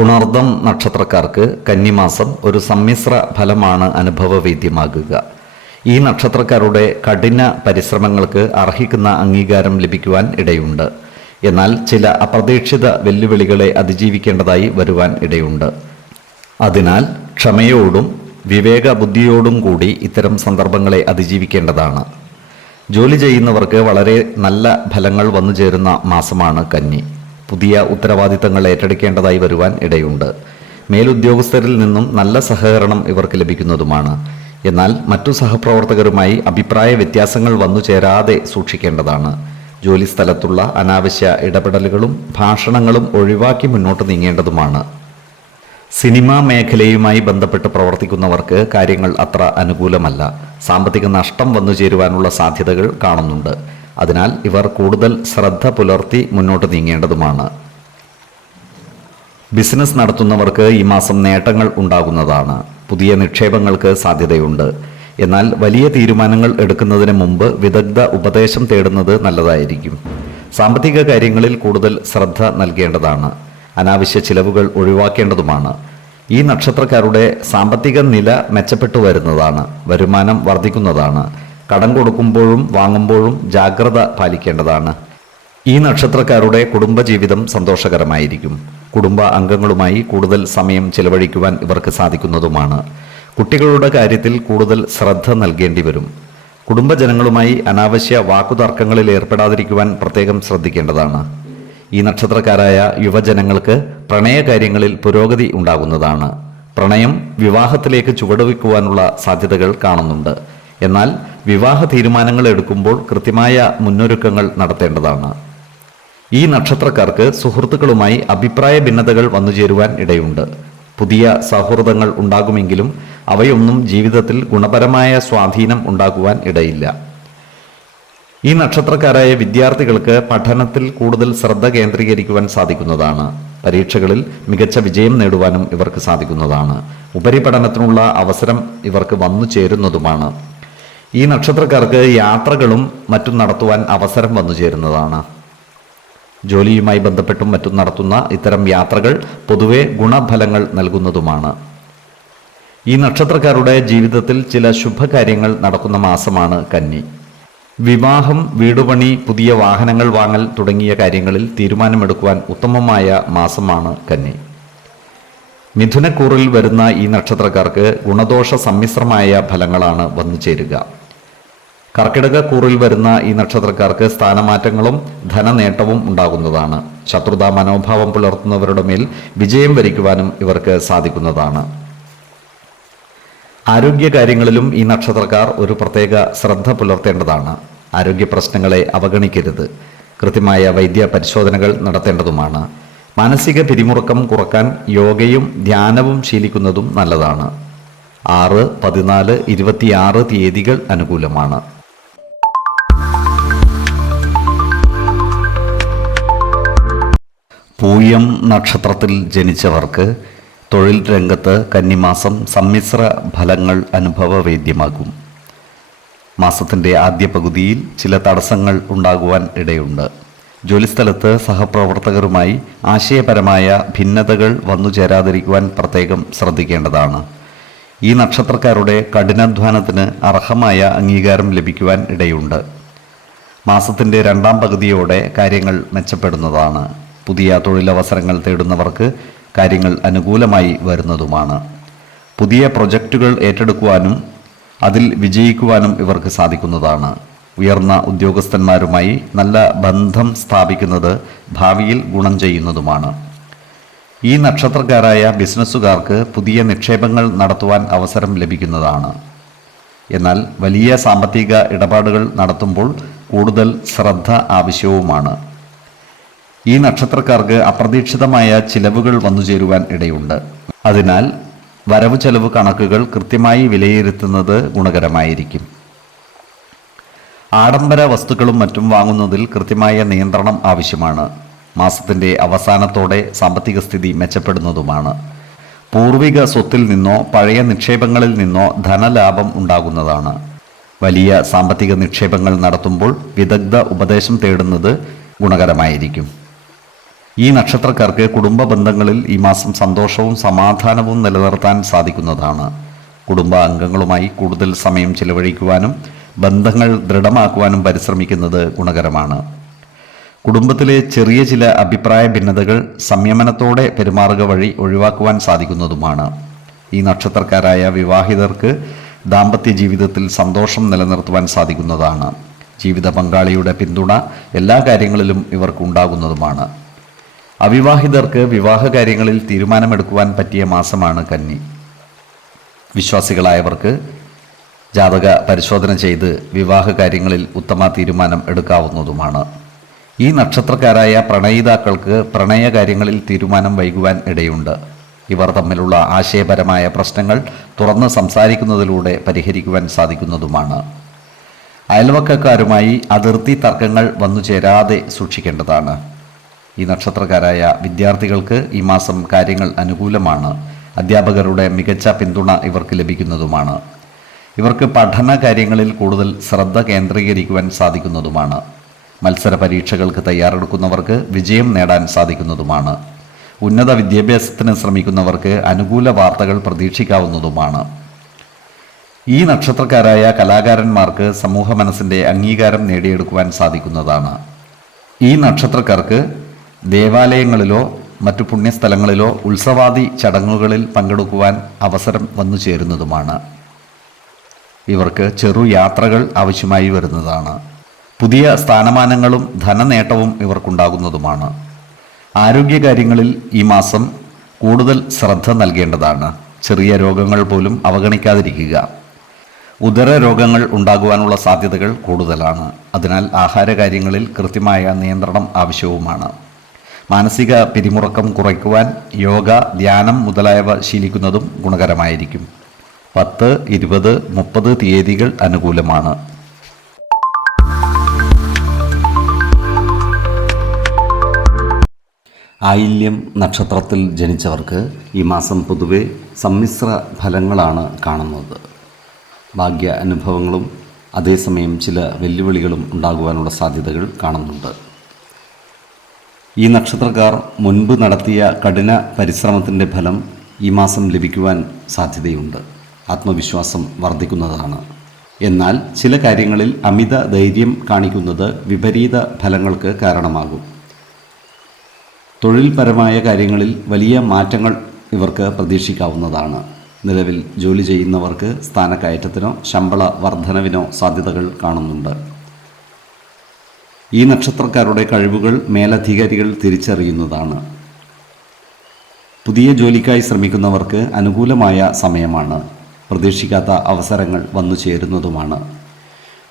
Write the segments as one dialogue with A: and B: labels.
A: പുണർദം നക്ഷത്രക്കാർക്ക് കന്നിമാസം ഒരു സമ്മിശ്ര ഫലമാണ് അനുഭവവേദ്യമാകുക. ഈ നക്ഷത്രക്കാരുടെ കഠിന പരിശ്രമങ്ങൾക്ക് അർഹിക്കുന്ന അംഗീകാരം ലഭിക്കുവാൻ ഇടയുണ്ട്. എന്നാൽ ചില അപ്രതീക്ഷിത വെല്ലുവിളികളെ അതിജീവിക്കേണ്ടതായി വരുവാൻ ഇടയുണ്ട്. അതിനാൽ ക്ഷമയോടും വിവേക ബുദ്ധിയോടും കൂടി ഇത്തരം സന്ദർഭങ്ങളെ അതിജീവിക്കേണ്ടതാണ്. ജോലി ചെയ്യുന്നവർക്ക് വളരെ നല്ല ഫലങ്ങൾ വന്നു ചേരുന്ന മാസമാണ് കന്നി. പുതിയ ഉത്തരവാദിത്തങ്ങൾ ഏറ്റെടുക്കേണ്ടതായി വരുവാൻ ഇടയുണ്ട്. മേലുദ്യോഗസ്ഥരിൽ നിന്നും നല്ല സഹകരണം ഇവർക്ക് ലഭിക്കുന്നതുമാണ്. എന്നാൽ മറ്റു സഹപ്രവർത്തകരുമായി അഭിപ്രായ വ്യത്യാസങ്ങൾ വന്നു ചേരാതെ സൂക്ഷിക്കേണ്ടതാണ്. ജോലി സ്ഥലത്തുള്ള അനാവശ്യ ഇടപെടലുകളും ഭാഷണങ്ങളും ഒഴിവാക്കി മുന്നോട്ട് നീങ്ങേണ്ടതുമാണ്. സിനിമാ മേഖലയുമായി ബന്ധപ്പെട്ട് പ്രവർത്തിക്കുന്നവർക്ക് കാര്യങ്ങൾ അത്ര അനുകൂലമല്ല. സാമ്പത്തിക നഷ്ടം വന്നു ചേരുവാനുള്ള സാധ്യതകൾ കാണുന്നുണ്ട്. അതിനാൽ ഇവർ കൂടുതൽ ശ്രദ്ധ പുലർത്തി മുന്നോട്ട് നീങ്ങേണ്ടതുമാണ്. ബിസിനസ് നടത്തുന്നവർക്ക് ഈ മാസം നേട്ടങ്ങൾ ഉണ്ടാകുന്നതാണ്. പുതിയ നിക്ഷേപങ്ങൾക്ക് സാധ്യതയുണ്ട്. എന്നാൽ വലിയ തീരുമാനങ്ങൾ എടുക്കുന്നതിന് മുമ്പ് വിദഗ്ധ ഉപദേശം തേടുന്നത് നല്ലതായിരിക്കും. സാമ്പത്തിക കാര്യങ്ങളിൽ കൂടുതൽ ശ്രദ്ധ നൽകേണ്ടതാണ്. അനാവശ്യ ചിലവുകൾ ഒഴിവാക്കേണ്ടതുമാണ്. ഈ നക്ഷത്രക്കാരുടെ സാമ്പത്തിക നില മെച്ചപ്പെട്ടു വരുന്നതാണ്. വരുമാനം വർദ്ധിക്കുന്നതാണ്. കടം കൊടുക്കുമ്പോഴും വാങ്ങുമ്പോഴും ജാഗ്രത പാലിക്കേണ്ടതാണ്. ഈ നക്ഷത്രക്കാരുടെ കുടുംബജീവിതം സന്തോഷകരമായിരിക്കും. കുടുംബ അംഗങ്ങളുമായി കൂടുതൽ സമയം ചെലവഴിക്കുവാൻ ഇവർക്ക് സാധിക്കുന്നതുമാണ്. കുട്ടികളുടെ കാര്യത്തിൽ കൂടുതൽ ശ്രദ്ധ നൽകേണ്ടി വരും. കുടുംബജനങ്ങളുമായി അനാവശ്യ വാക്കുതർക്കങ്ങളിൽ ഏർപ്പെടാതിരിക്കുവാൻ പ്രത്യേകം ശ്രദ്ധിക്കേണ്ടതാണ്. ഈ നക്ഷത്രക്കാരായ യുവജനങ്ങൾക്ക് പ്രണയകാര്യങ്ങളിൽ പുരോഗതി ഉണ്ടാകുന്നതാണ്. പ്രണയം വിവാഹത്തിലേക്ക് ചുവടുവെക്കുവാനുള്ള സാധ്യതകൾ കാണുന്നുണ്ട്. എന്നാൽ വിവാഹ തീരുമാനങ്ങൾ എടുക്കുമ്പോൾ കൃത്യമായ മുന്നൊരുക്കങ്ങൾ നടത്തേണ്ടതാണ്. ഈ നക്ഷത്രക്കാർക്ക് സുഹൃത്തുക്കളുമായി അഭിപ്രായ ഭിന്നതകൾ വന്നുചേരുവാൻ ഇടയുണ്ട്. പുതിയ സൗഹൃദങ്ങൾ ഉണ്ടാകുമെങ്കിലും അവയൊന്നും ജീവിതത്തിൽ ഗുണപരമായ സ്വാധീനം ഉണ്ടാകുവാൻ ഇടയില്ല. ഈ നക്ഷത്രക്കാരായ വിദ്യാർത്ഥികൾക്ക് പഠനത്തിൽ കൂടുതൽ ശ്രദ്ധ കേന്ദ്രീകരിക്കുവാൻ സാധിക്കുന്നതാണ്. പരീക്ഷകളിൽ മികച്ച വിജയം നേടുവാനും ഇവർക്ക് സാധിക്കുന്നതാണ്. ഉപരിപഠനത്തിനുള്ള അവസരം ഇവർക്ക് വന്നു ചേരുന്നതുമാണ്. ഈ നക്ഷത്രക്കാർക്ക് യാത്രകളും മറ്റും നടത്തുവാൻ അവസരം വന്നു ചേരുന്നതാണ്. ജോലിയുമായി ബന്ധപ്പെട്ടും മറ്റും നടത്തുന്ന ഇത്തരം യാത്രകൾ പൊതുവെ ഗുണഫലങ്ങൾ നൽകുന്നതുമാണ്. ഈ നക്ഷത്രക്കാരുടെ ജീവിതത്തിൽ ചില ശുഭകാര്യങ്ങൾ നടക്കുന്ന മാസമാണ് കന്നി. വിവാഹം വീടുപണി പുതിയ വാഹനങ്ങൾ വാങ്ങൽ തുടങ്ങിയ കാര്യങ്ങളിൽ തീരുമാനമെടുക്കുവാൻ ഉത്തമമായ മാസമാണ് കന്നി. മിഥുനക്കൂറിൽ വരുന്ന ഈ നക്ഷത്രക്കാർക്ക് ഗുണദോഷ സമ്മിശ്രമായ ഫലങ്ങളാണ് വന്നു ചേരുക. കർക്കിടക കൂറിൽ വരുന്ന ഈ നക്ഷത്രക്കാർക്ക് സ്ഥാനമാറ്റങ്ങളും ധനനേട്ടവും ഉണ്ടാകുന്നതാണ്. ശത്രുതാ മനോഭാവം പുലർത്തുന്നവരുടെ മേൽ വിജയം വരിക്കുവാനും ഇവർക്ക് സാധിക്കുന്നതാണ്. ആരോഗ്യ കാര്യങ്ങളിലും ഈ നക്ഷത്രക്കാർ ഒരു പ്രത്യേക ശ്രദ്ധ പുലർത്തേണ്ടതാണ്. ആരോഗ്യ പ്രശ്നങ്ങളെ അവഗണിക്കരുത്. കൃത്യമായ വൈദ്യ പരിശോധനകൾ നടത്തേണ്ടതുമാണ്. മാനസിക പിരിമുറുക്കം കുറയ്ക്കാൻ യോഗയും ധ്യാനവും ശീലിക്കുന്നതും നല്ലതാണ്. ആറ് പതിനാല് ഇരുപത്തിയാറ് തീയതികൾ അനുകൂലമാണ്. പൂയം നക്ഷത്രത്തിൽ ജനിച്ചവർക്ക് തൊഴിൽ രംഗത്ത് കന്നിമാസം സമ്മിശ്ര ഫലങ്ങൾ അനുഭവവേദ്യമാകും. മാസത്തിന്റെ ആദ്യ പകുതിയിൽ ചില തടസ്സങ്ങൾ ഉണ്ടാകുവാൻ ഇടയുണ്ട്. ജോലിസ്ഥലത്ത് സഹപ്രവർത്തകരുമായി ആശയപരമായ ഭിന്നതകൾ വന്നു ചേരാതിരിക്കുവാൻ പ്രത്യേകം ശ്രദ്ധിക്കേണ്ടതാണ്. ഈ നക്ഷത്രക്കാരുടെ കഠിനാധ്വാനത്തിന് അർഹമായ അംഗീകാരം ലഭിക്കുവാൻ ഇടയുണ്ട്. മാസത്തിന്റെ രണ്ടാം പകുതിയോടെ കാര്യങ്ങൾ മെച്ചപ്പെടുന്നതാണ്. പുതിയ തൊഴിലവസരങ്ങൾ തേടുന്നവർക്ക് കാര്യങ്ങൾ അനുകൂലമായി വരുന്നതുമാണ്. പുതിയ പ്രൊജക്റ്റുകൾ ഏറ്റെടുക്കുവാനും അതിൽ വിജയിക്കുവാനും ഇവർക്ക് സാധിക്കുന്നതാണ്. ഉയർന്ന ഉദ്യോഗസ്ഥന്മാരുമായി നല്ല ബന്ധം സ്ഥാപിക്കുന്നത് ഭാവിയിൽ ഗുണം ചെയ്യുന്നതുമാണ്. ഈ നക്ഷത്രക്കാരായ ബിസിനസ്സുകാർക്ക് പുതിയ നിക്ഷേപങ്ങൾ നടത്തുവാൻ അവസരം ലഭിക്കുന്നതാണ്. എന്നാൽ വലിയ സാമ്പത്തിക ഇടപാടുകൾ നടത്തുമ്പോൾ കൂടുതൽ ശ്രദ്ധ ആവശ്യവുമാണ്. ഈ നക്ഷത്രക്കാർക്ക് അപ്രതീക്ഷിതമായ ചിലവുകൾ വന്നു ചേരുവാൻ ഇടയുണ്ട്. അതിനാൽ വരവ് ചെലവ് കണക്കുകൾ കൃത്യമായി വിലയിരുത്തുന്നത് ഗുണകരമായിരിക്കും. ആഡംബര വസ്തുക്കളും മറ്റും വാങ്ങുന്നതിൽ കൃത്യമായ നിയന്ത്രണം ആവശ്യമാണ്. മാസത്തിന്റെ അവസാനത്തോടെ സാമ്പത്തിക സ്ഥിതി മെച്ചപ്പെടുന്നതുമാണ്. പൂർവിക സ്വത്തിൽ നിന്നോ പഴയ നിക്ഷേപങ്ങളിൽ നിന്നോ ധനലാഭം ഉണ്ടാകുന്നതാണ്. വലിയ സാമ്പത്തിക നിക്ഷേപങ്ങൾ നടത്തുമ്പോൾ വിദഗ്ധ ഉപദേശം തേടുന്നത് ഗുണകരമായിരിക്കും. ഈ നക്ഷത്രക്കാർക്ക് കുടുംബ ബന്ധങ്ങളിൽ ഈ മാസം സന്തോഷവും സമാധാനവും നിലനിർത്താൻ സാധിക്കുന്നതാണ്. കുടുംബ അംഗങ്ങളുമായി കൂടുതൽ സമയം ചിലവഴിക്കുവാനും ബന്ധങ്ങൾ ദൃഢമാക്കുവാനും പരിശ്രമിക്കുന്നത് ഗുണകരമാണ്. കുടുംബത്തിലെ ചെറിയ ചില അഭിപ്രായ ഭിന്നതകൾ സംയമനത്തോടെ പെരുമാറുക വഴി ഒഴിവാക്കുവാൻ സാധിക്കുന്നതുമാണ്. ഈ നക്ഷത്രക്കാരായ വിവാഹിതർക്ക് ദാമ്പത്യ ജീവിതത്തിൽ സന്തോഷം നിലനിർത്തുവാൻ സാധിക്കുന്നതാണ്. ജീവിത പങ്കാളിയുടെ പിന്തുണ എല്ലാ കാര്യങ്ങളിലും ഇവർക്ക് ഉണ്ടാകുന്നതുമാണ് അവിവാഹിതർക്ക് വിവാഹ കാര്യങ്ങളിൽ തീരുമാനമെടുക്കുവാൻ പറ്റിയ മാസമാണ് കന്നി. വിശ്വാസികളായവർക്ക് ജാതക പരിശോധന ചെയ്ത് വിവാഹ കാര്യങ്ങളിൽ ഉത്തമ തീരുമാനം എടുക്കാവുന്നതുമാണ്. ഈ നക്ഷത്രക്കാരായ പ്രണയിതാക്കൾക്ക് പ്രണയ കാര്യങ്ങളിൽ തീരുമാനം വൈകുവാൻ ഇടയുണ്ട്. ഇവർ തമ്മിലുള്ള ആശയപരമായ പ്രശ്നങ്ങൾ തുറന്ന് സംസാരിക്കുന്നതിലൂടെ പരിഹരിക്കുവാൻ സാധിക്കുന്നതുമാണ്. അയൽവക്കക്കാരുമായി അതിർത്തി തർക്കങ്ങൾ വന്നു ചേരാതെ സൂക്ഷിക്കേണ്ടതാണ്. ഈ നക്ഷത്രക്കാരായ വിദ്യാർത്ഥികൾക്ക് ഈ മാസം കാര്യങ്ങൾ അനുകൂലമാണ്. അധ്യാപകരുടെ മികച്ച പിന്തുണ ഇവർക്ക് ലഭിക്കുന്നതുമാണ്. ഇവർക്ക് പഠന കാര്യങ്ങളിൽ കൂടുതൽ ശ്രദ്ധ കേന്ദ്രീകരിക്കുവാൻ സാധിക്കുന്നതുമാണ്. മത്സര പരീക്ഷകൾക്ക് തയ്യാറെടുക്കുന്നവർക്ക് വിജയം നേടാൻ സാധിക്കുന്നതുമാണ്. ഉന്നത വിദ്യാഭ്യാസത്തിന് ശ്രമിക്കുന്നവർക്ക് അനുകൂല വാർത്തകൾ പ്രതീക്ഷിക്കാവുന്നതുമാണ്. ഈ നക്ഷത്രക്കാരായ കലാകാരന്മാർക്ക് സമൂഹ മനസ്സിന്റെ അംഗീകാരം നേടിയെടുക്കുവാൻ സാധിക്കുന്നതാണ്. ഈ നക്ഷത്രക്കാർക്ക് ദേവാലയങ്ങളിലോ മറ്റു പുണ്യസ്ഥലങ്ങളിലോ ഉത്സവാദി ചടങ്ങുകളിൽ പങ്കെടുക്കുവാൻ അവസരം വന്നു ചേരുന്നതുമാണ്. ഇവർക്ക് ചെറു യാത്രകൾ ആവശ്യമായി വരുന്നതാണ്. പുതിയ സ്ഥാനമാനങ്ങളും ധനനേട്ടവും ഇവർക്കുണ്ടാകുന്നതുമാണ്. ആരോഗ്യകാര്യങ്ങളിൽ ഈ മാസം കൂടുതൽ ശ്രദ്ധ നൽകേണ്ടതാണ്. ചെറിയ രോഗങ്ങൾ പോലും അവഗണിക്കാതിരിക്കുക. ഉദര രോഗങ്ങൾ ഉണ്ടാകുവാനുള്ള സാധ്യതകൾ കൂടുതലാണ്. അതിനാൽ ആഹാരകാര്യങ്ങളിൽ കൃത്യമായ നിയന്ത്രണം ആവശ്യവുമാണ്. മാനസിക പിരിമുറക്കം കുറയ്ക്കുവാൻ യോഗ ധ്യാനം മുതലായവ ശീലിക്കുന്നതും ഗുണകരമായിരിക്കും. പത്ത് ഇരുപത് മുപ്പത് തീയതികൾ അനുകൂലമാണ്. ആയില്യം നക്ഷത്രത്തിൽ ജനിച്ചവർക്ക് ഈ മാസം പൊതുവെ സമ്മിശ്ര ഫലങ്ങളാണ് കാണുന്നത്. ഭാഗ്യ അനുഭവങ്ങളും അതേസമയം ചില വെല്ലുവിളികളും ഉണ്ടാകുവാനുള്ള സാധ്യതകൾ കാണുന്നുണ്ട്. ഈ നക്ഷത്രക്കാർ മുൻപ് നടത്തിയ കഠിന പരിശ്രമത്തിന്റെ ഫലം ഈ മാസം ലഭിക്കുവാൻ സാധ്യതയുണ്ട്. ആത്മവിശ്വാസം വർദ്ധിക്കുന്നതാണ്. എന്നാൽ ചില കാര്യങ്ങളിൽ അമിത ധൈര്യം കാണിക്കുന്നത് വിപരീത ഫലങ്ങൾക്ക് കാരണമാകും. തൊഴിൽപരമായ കാര്യങ്ങളിൽ വലിയ മാറ്റങ്ങൾ ഇവർക്ക് പ്രതീക്ഷിക്കാവുന്നതാണ്. നിലവിൽ ജോലി ചെയ്യുന്നവർക്ക് സ്ഥാനക്കയറ്റത്തിനോ ശമ്പള വർധനവിനോ സാധ്യതകൾ കാണുന്നുണ്ട്. ഈ നക്ഷത്രക്കാരുടെ കഴിവുകൾ മേലധികാരികൾ തിരിച്ചറിയുന്നതാണ്. പുതിയ ജോലിക്കായി ശ്രമിക്കുന്നവർക്ക് അനുകൂലമായ സമയമാണ്. പ്രതീക്ഷിക്കാത്ത അവസരങ്ങൾ വന്നു ചേരുന്നതുമാണ്.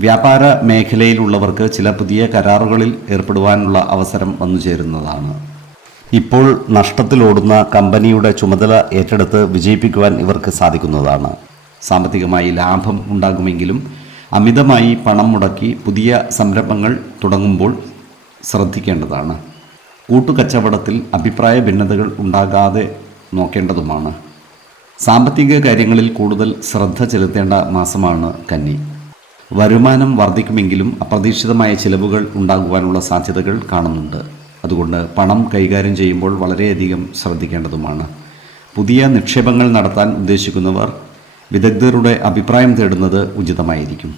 A: വ്യാപാര മേഖലയിലുള്ളവർക്ക് ചില പുതിയ കരാറുകളിൽ ഏർപ്പെടുവാനുള്ള അവസരം വന്നു ചേരുന്നതാണ്. ഇപ്പോൾ നഷ്ടത്തിലോടുന്ന കമ്പനിയുടെ ചുമതല ഏറ്റെടുത്ത് വിജയിപ്പിക്കുവാൻ ഇവർക്ക് സാധിക്കുന്നതാണ്. സാമ്പത്തികമായി ലാഭം ഉണ്ടാകുമെങ്കിലും അമിതമായി പണം മുടക്കി പുതിയ സംരംഭങ്ങൾ തുടങ്ങുമ്പോൾ ശ്രദ്ധിക്കേണ്ടതാണ്. കൂട്ടുകച്ചവടത്തിൽ അഭിപ്രായ ഭിന്നതകൾ ഉണ്ടാകാതെ നോക്കേണ്ടതുമാണ്. സാമ്പത്തിക കാര്യങ്ങളിൽ കൂടുതൽ ശ്രദ്ധ ചെലുത്തേണ്ട മാസമാണ് കന്നി. വരുമാനം വർദ്ധിക്കുമെങ്കിലും അപ്രതീക്ഷിതമായ ചിലവുകൾ ഉണ്ടാകുവാനുള്ള സാധ്യതകൾ കാണുന്നുണ്ട്. അതുകൊണ്ട് പണം കൈകാര്യം ചെയ്യുമ്പോൾ വളരെയധികം ശ്രദ്ധിക്കേണ്ടതുമാണ്. പുതിയ നിക്ഷേപങ്ങൾ നടത്താൻ ഉദ്ദേശിക്കുന്നവർ വിദഗ്ധരുടെ അഭിപ്രായം തേടുന്നത് ഉചിതമായിരിക്കും.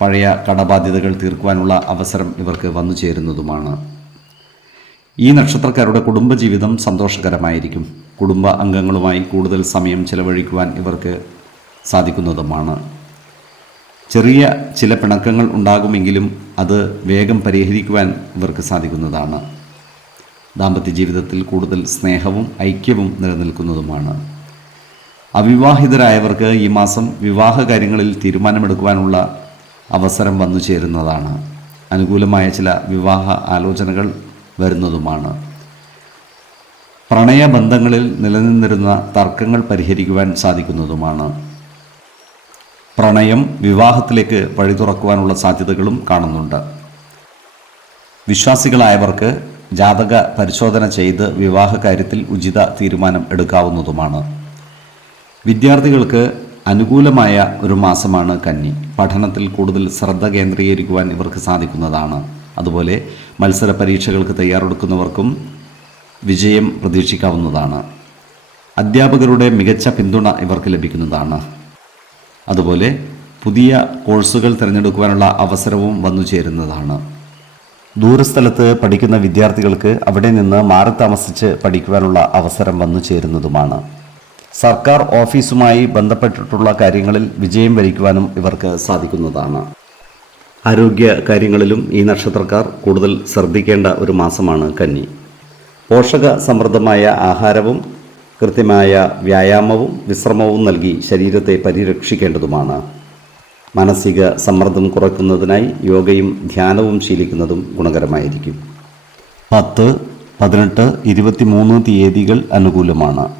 A: പഴയ കടബാധ്യതകൾ തീർക്കുവാനുള്ള അവസരം ഇവർക്ക് വന്നു ചേരുന്നതുമാണ്. ഈ നക്ഷത്രക്കാരുടെ കുടുംബജീവിതം സന്തോഷകരമായിരിക്കും. കുടുംബ അംഗങ്ങളുമായി കൂടുതൽ സമയം ചെലവഴിക്കുവാൻ ഇവർക്ക് സാധിക്കുന്നതുമാണ്. ചെറിയ ചില പിണക്കങ്ങൾ ഉണ്ടാകുമെങ്കിലും അത് വേഗം പരിഹരിക്കുവാൻ ഇവർക്ക് സാധിക്കുന്നതാണ്. ദാമ്പത്യ ജീവിതത്തിൽ കൂടുതൽ സ്നേഹവും ഐക്യവും നിലനിൽക്കുന്നതുമാണ്. അവിവാഹിതരായവർക്ക് ഈ മാസം വിവാഹ കാര്യങ്ങളിൽ തീരുമാനമെടുക്കുവാനുള്ള അവസരം വന്നു ചേരുന്നതാണ്. അനുകൂലമായ ചില വിവാഹ ആലോചനകൾ വരുന്നതുമാണ്. പ്രണയബന്ധങ്ങളിൽ നിലനിന്നിരുന്ന തർക്കങ്ങൾ പരിഹരിക്കുവാൻ സാധിക്കുന്നതുമാണ്. പ്രണയം വിവാഹത്തിലേക്ക് വഴി തുറക്കുവാനുള്ള സാധ്യതകളും കാണുന്നുണ്ട്. വിശ്വാസികളായവർക്ക് ജാതക പരിശോധന ചെയ്ത് വിവാഹ കാര്യത്തിൽ ഉചിത തീരുമാനം എടുക്കാവുന്നതുമാണ്. വിദ്യാർത്ഥികൾക്ക് അനുകൂലമായ ഒരു മാസമാണ് കന്നി. പഠനത്തിൽ കൂടുതൽ ശ്രദ്ധ കേന്ദ്രീകരിക്കുവാൻ ഇവർക്ക് സാധിക്കുന്നതാണ്. അതുപോലെ മത്സര പരീക്ഷകൾക്ക് തയ്യാറെടുക്കുന്നവർക്കും വിജയം പ്രതീക്ഷിക്കാവുന്നതാണ്. അധ്യാപകരുടെ മികച്ച പിന്തുണ ഇവർക്ക് ലഭിക്കുന്നതാണ്. അതുപോലെ പുതിയ കോഴ്സുകൾ തിരഞ്ഞെടുക്കുവാനുള്ള അവസരവും വന്നു ചേരുന്നതാണ്. ദൂരസ്ഥലത്ത് പഠിക്കുന്ന വിദ്യാർത്ഥികൾക്ക് അവിടെ നിന്ന് മാറി താമസിച്ച് പഠിക്കുവാനുള്ള അവസരം വന്നു ചേരുന്നതുമാണ്. സർക്കാർ ഓഫീസുമായി ബന്ധപ്പെട്ടിട്ടുള്ള കാര്യങ്ങളിൽ വിജയം വരിക്കുവാനും ഇവർക്ക് സാധിക്കുന്നതാണ്. ആരോഗ്യ കാര്യങ്ങളിലും ഈ നക്ഷത്രക്കാർ കൂടുതൽ ശ്രദ്ധിക്കേണ്ട ഒരു മാസമാണ് കന്നി. പോഷക സമൃദ്ധമായ ആഹാരവും കൃത്യമായ വ്യായാമവും വിശ്രമവും നൽകി ശരീരത്തെ പരിരക്ഷിക്കേണ്ടതുമാണ്. മാനസിക സമ്മർദ്ദം കുറയ്ക്കുന്നതിനായി യോഗയും ധ്യാനവും ശീലിക്കുന്നതും ഗുണകരമായിരിക്കും. പത്ത് പതിനെട്ട് ഇരുപത്തിമൂന്ന് തീയതികൾ അനുകൂലമാണ്.